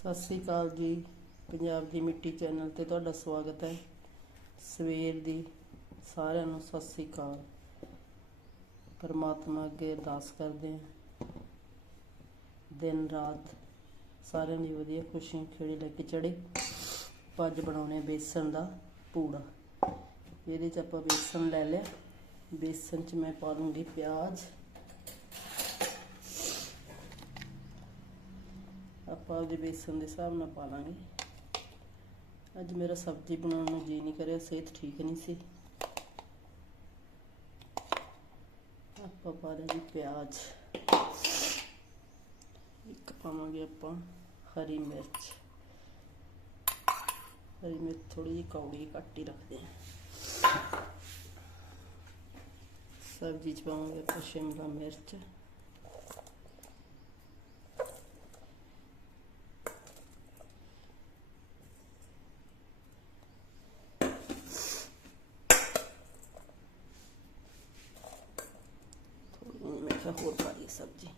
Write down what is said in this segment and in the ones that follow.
ਸਤਿ ਸ੍ਰੀ ਅਕਾਲ ਜੀ। ਪੰਜਾਬ ਦੀ ਮਿੱਟੀ ਚੈਨਲ ਤੇ ਤੁਹਾਡਾ ਸਵਾਗਤ ਹੈ। ਸਵੇਰ ਦੀ ਸਾਰਿਆਂ ਨੂੰ ਸਤਿ ਸ੍ਰੀ ਅਕਾਲ। ਪਰਮਾਤਮਾ ਅੱਗੇ ਅਰਦਾਸ ਕਰਦੇ ਹਾਂ। ਦਿਨ ਰਾਤ ਸਾਰਿਆਂ ਦੀ ਵਧੀਆ ਖੁਸ਼ੀਆਂ ਖੇੜੇ ਲੈ ਕੇ ਚੜੇ ਅੱਜ ਬਣਾਉਣੇ ਬੇਸਣ ਦਾ ਪੂੜਾ। ਇਹਦੇ ਚ ਆਪਾਂ ਬੇਸਣ ਲੈ ਲਿਆ। ਬੇਸਣ ਚ ਮੈਂ ਪਾ ਲੂੰਗੀ ਪਿਆਜ਼। ਆਪਾਂ ਉਹਦੇ ਬੇਸਣ ਦੇ ਹਿਸਾਬ ਨਾਲ ਪਾ ਲਾਂਗੇ। ਅੱਜ ਮੇਰਾ ਸਬਜ਼ੀ ਬਣਾਉਣ ਨੂੰ ਜੀ ਨਹੀਂ ਕਰਿਆ, ਸਿਹਤ ਠੀਕ ਨਹੀਂ ਸੀ। ਆਪਾਂ ਪਾ ਲਿਆ ਜੀ ਪਿਆਜ਼। ਇੱਕ ਪਾਵਾਂਗੇ ਆਪਾਂ ਹਰੀ ਮਿਰਚ। ਹਰੀ ਮਿਰਚ ਥੋੜੀ ਜਿਹੀ ਕੌੜੀ ਕੱਟ ਹੀ ਰੱਖਦੇ ਹਾਂ। ਸਬਜ਼ੀ ਚ ਪਾਵਾਂਗੇ ਆਪਾਂ ਸ਼ਿਮਲਾ ਮਿਰਚ। ਥੋੜੀ ਹੋਰ ਪਾ ਲਈ ਸਬਜ਼ੀ।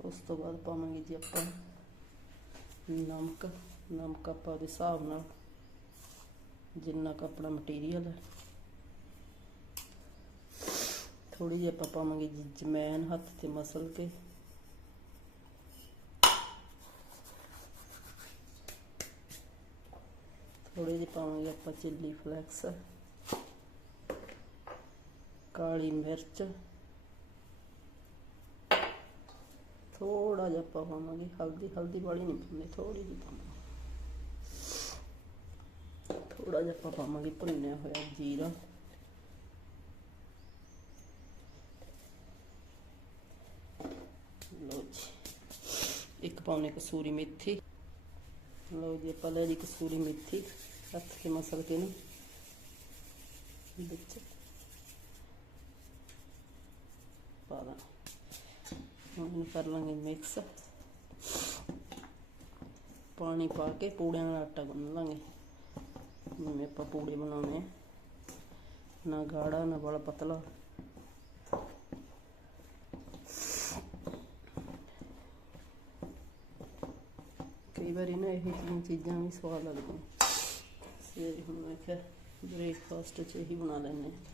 ਉਸ ਤੋਂ ਬਾਅਦ ਪਾਵਾਂਗੇ ਜੀ ਆਪਾਂ ਨਮਕ। ਨਮਕ ਆਪਾਂ ਉਹਦੇ ਹਿਸਾਬ ਨਾਲ ਜਿੰਨਾ ਕੁ ਆਪਣਾ ਮਟੀਰੀਅਲ ਹੈ। ਥੋੜੀ ਜਿਹੀ ਆਪਾਂ ਪਾਵਾਂਗੇ ਜੀ ਜਮੈਨ ਹੱਥ ਤੇ ਮਸਲ ਕੇ। ਥੋੜੇ ਜਿਹੇ ਪਾਵਾਂਗੇ ਆਪਾਂ ਚਿੱਲੀ ਫਲੈਕਸ ਕਾਲੀ ਮਿਰਚ। ਥੋੜਾ ਜਿਹਾ ਆਪਾਂ ਪਾਵਾਂਗੇ, ਹਲਦੀ ਹਲਦੀ ਵਾਲੀ ਨਹੀਂ ਪਾਉਂਦੇ ਥੋੜੀ ਜਿਹੀ ਪਾਵਾਂਗੇ। ਥੋੜਾ ਜਿਹਾ ਆਪਾਂ ਪਾਵਾਂਗੇ ਭੁੰਨਿਆ ਹੋਇਆ ਜੀਰਾ। ਲਓ ਜੀ, ਇੱਕ ਪਾਉਣੇ ਕਸੂਰੀ ਮੇਥੀ। ਲਓ ਜੀ, ਆਪਾਂ ਲੈ ਲਈ ਕਸੂਰੀ ਮੇਥੀ, ਰੱਖ ਕੇ ਮਸਲ ਕੇ ਨੂੰ, ਵਿੱਚ। ਪਾ ਦਾਂ ਹੁਣ ਕਰ ਲਾਂਗੇ ਮਿਕਸ ਪਾਣੀ ਪਾ ਕੇ ਪੂੜਿਆਂ ਦਾ ਆਟਾ ਗੁੰਨ ਲਾਂਗੇ। ਜਿਵੇਂ ਆਪਾਂ ਪੂੜੇ ਬਣਾਉਣੇ ਆ ਨਾ ਗਾੜਾ, ਨਾ ਬੜਾ ਪਤਲਾ। ਕਈ ਵਾਰੀ ਨਾ ਇਹ ਜਿਹੀਆਂ ਚੀਜ਼ਾਂ ਵੀ ਸਵਾਦ ਲੱਗਦੀਆਂ। ਸਵੇਰੇ ਹੁਣ ਮੈਂ ਕਿਹਾ ਬ੍ਰੇਕਫਾਸਟ 'ਚ ਇਹੀ ਬਣਾ ਲੈਂਦੇ ਹਾਂ।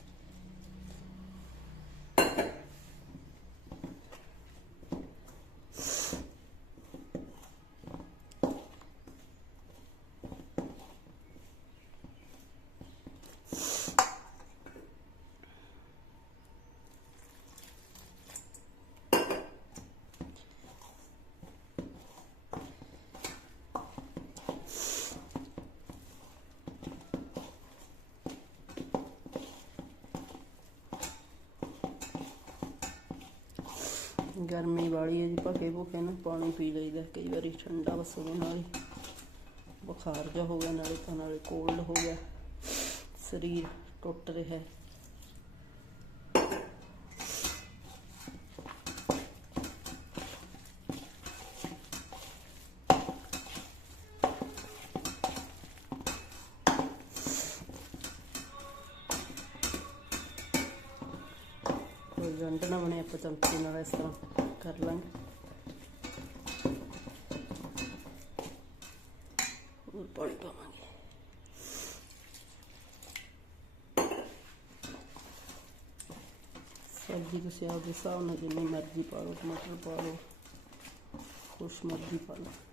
ਗਰਮੀ ਵਾਲੀ ਹੈ ਜੀ ਭਕੇ ਭੁਕੇ ਨਾ ਪਾਣੀ ਪੀ ਲਈਦਾ, ਕਈ ਵਾਰੀ ਠੰਡਾ ਬਸ ਉਹਦੇ ਨਾਲ ਹੀ। ਬੁਖਾਰ ਜਿਹਾ ਹੋ ਗਿਆ, ਨਾਲੇ ਤਾਂ ਨਾਲੇ ਕੋਲਡ ਹੋ ਗਿਆ। ਸਰੀਰ ਟੁੱਟ ਰਿਹਾ ਹੈ। ਕੋਈ ਬਣੇ, ਆਪਾਂ ਚਮਚੇ ਨਾਲ ਇਸ ਤਰ੍ਹਾਂ ਕਰ ਲਾਂਗੇ। ਹੋਰ ਪਾਣੀ ਪਾਵਾਂਗੇ। ਸਬਜ਼ੀ ਤੁਸੀਂ ਆਪਦੇ ਹਿਸਾਬ ਨਾਲ ਜਿੰਨੀ ਮਰਜ਼ੀ ਪਾ ਲਓ, ਟਮਾਟਰ ਪਾ ਲਓ, ਕੁਛ ਮਰਜ਼ੀ ਪਾ ਲਓ।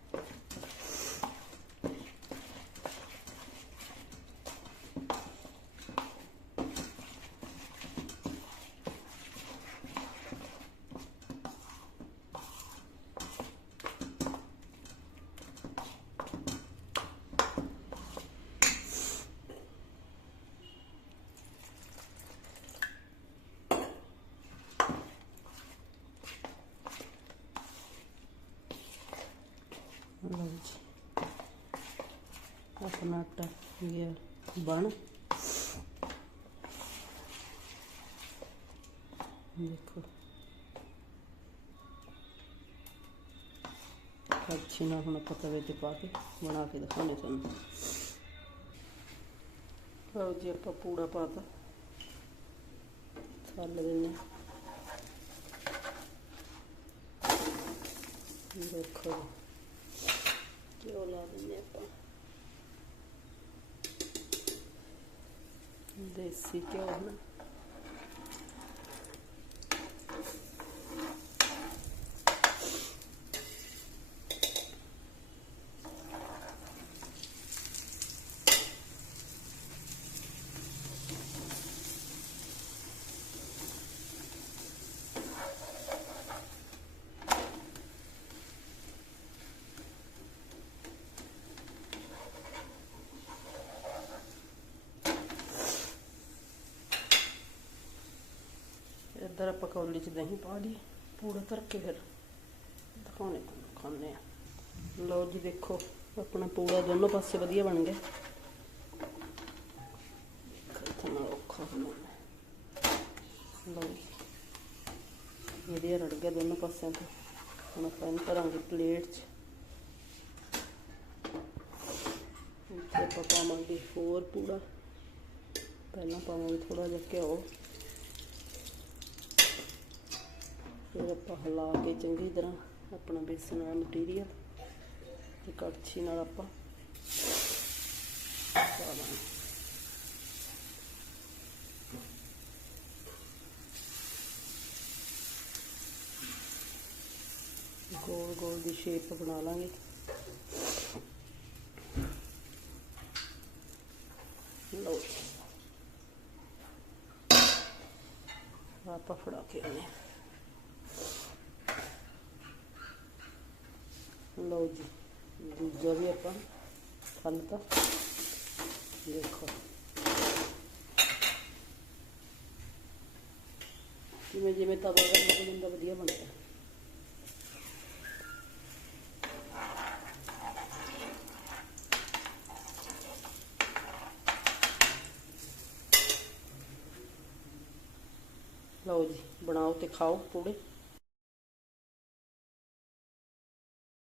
ਲਓ ਜੀ। ਆਪਣਾ ਆਟਾ ਗਿਆ ਬਣ। ਦੇਖੋ। ਅੱਛੀ ਨਾ ਹੁਣ ਆਪਾਂ ਤਵੇ ਤੇ ਪਾ ਕੇ ਬਣਾ ਕੇ ਦਿਖਾਉਣੇ ਤੁਹਾਨੂੰ। ਲਓ ਜੀ, ਆਪਾਂ ਪੂੜਾ ਪਾਤਾ ਛੱਲ ਦਿੰਦੇ ਦੇਖੋ। ਘਿਓ ਲਾ ਦਿੰਦੇ ਆਪਾਂ ਦੇਸੀ ਇੱਧਰ ਆਪਾਂ ਕੌਲੀ 'ਚ ਦਹੀਂ ਪਾ ਲਈ ਪੂੜਾ ਧਰ ਕੇ ਫਿਰ ਦਿਖਾਉਣੇ ਤੁਹਾਨੂੰ ਖਾਣੇ ਆ ਲਓ ਜੀ ਦੇਖੋ, ਆਪਣਾ ਪੂੜਾ ਦੋਨੋਂ ਪਾਸੇ ਵਧੀਆ ਬਣ ਗਿਆ। ਖਤਮ ਔਖਾ ਬਣਾਉਣਾ ਲਓ ਜੀ। ਵਧੀਆ ਰੜ ਗਿਆ ਦੋਨੋਂ ਪਾਸਿਆਂ ਤੋਂ। ਹੁਣ ਆਪਾਂ ਇਹਨੂੰ ਭਰਾਂਗੇ ਪਲੇਟ 'ਚ। ਇੱਥੇ ਆਪਾਂ ਪਾਵਾਂਗੇ ਹੋਰ ਪੂੜਾ। ਪਹਿਲਾਂ ਪਾਵਾਂਗੇ ਥੋੜਾ ਜਿਹਾ ਘਿਓ। ਫਿਰ ਆਪਾਂ ਹਿਲਾ ਕੇ ਚੰਗੀ ਤਰ੍ਹਾਂ ਆਪਣਾ ਬੇਸਣ ਵਾਲਾ ਮਟੀਰੀਅਲ ਤੇ ਕੜਛੀ ਨਾਲ ਆਪਾਂ ਪਾ ਦਾਂਗੇ ਗੋਲ ਗੋਲ ਦੀ ਸ਼ੇਪ ਬਣਾ ਲਾਂਗੇ। ਲਓ ਆਪਾਂ ਫੜਾ ਕੇ ਆਉਂਦੇ ਲਓ ਜੀ, ਦੂਜਾ ਵੀ ਆਪਾਂ ਖਲਤਾ ਦੇਖੋ। ਜਿਵੇਂ ਜਿਵੇਂ ਤਵਾ ਦਾ ਲੱਗ ਵਧੀਆ ਬਣਦਾ। ਲਓ ਜੀ, ਬਣਾਓ ਤੇ ਖਾਓ ਪੂੜੇ।